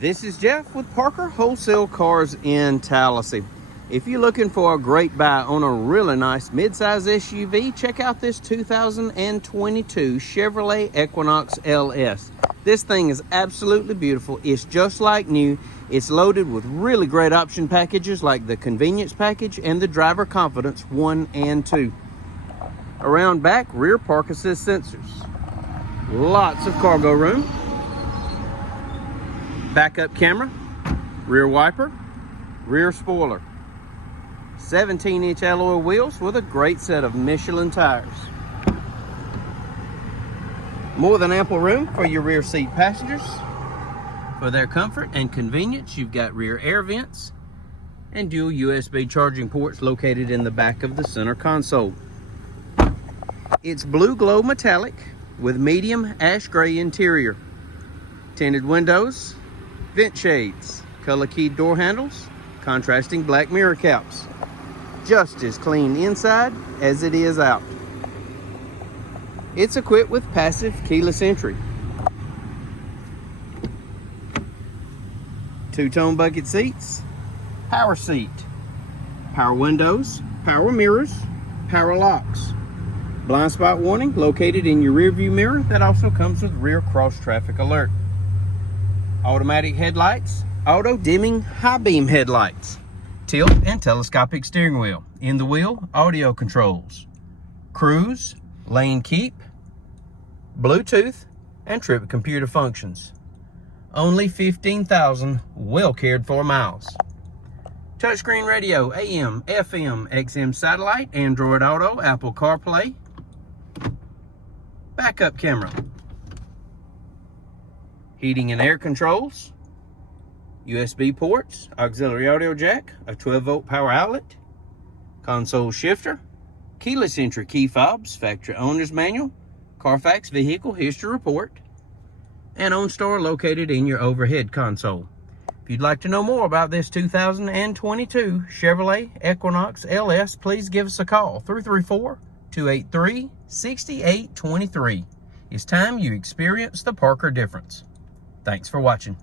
This is Jeff with Parker Wholesale Cars in Tallassee. If you're looking for a great buy on a really nice midsize SUV, check out this 2022 Chevrolet Equinox LS. This thing is absolutely beautiful. It's just like new. It's loaded with really great option packages like the Convenience Package and the Driver Confidence 1 and 2. Around back, rear park assist sensors. Lots of cargo room. Backup camera, rear wiper, rear spoiler. 17-inch alloy wheels with a great set of Michelin tires. More than ample room for your rear seat passengers. For their comfort and convenience, you've got rear air vents and dual USB charging ports located in the back of the center console. It's blue glow metallic with medium ash gray interior. Tinted windows, vent shades, color keyed door handles, contrasting black mirror caps. Just as clean inside as it is out. It's equipped with passive keyless entry, two-tone bucket seats, power seat, power windows, power mirrors, power locks, blind spot warning located in your rear view mirror that also comes with rear cross traffic alert. Automatic headlights, auto dimming high beam headlights, tilt and telescopic steering wheel, in the wheel audio controls, cruise, lane keep, Bluetooth, and trip computer functions. Only 15,000 well cared for miles. Touchscreen radio, AM, FM, XM satellite, Android Auto, Apple CarPlay, backup camera, heating and air controls, USB ports, auxiliary audio jack, a 12-volt power outlet, console shifter, keyless entry key fobs, factory owner's manual, Carfax vehicle history report, and OnStar located in your overhead console. If you'd like to know more about this 2022 Chevrolet Equinox LS, please give us a call, 334-283-6823. It's time you experience the Parker difference. Thanks for watching.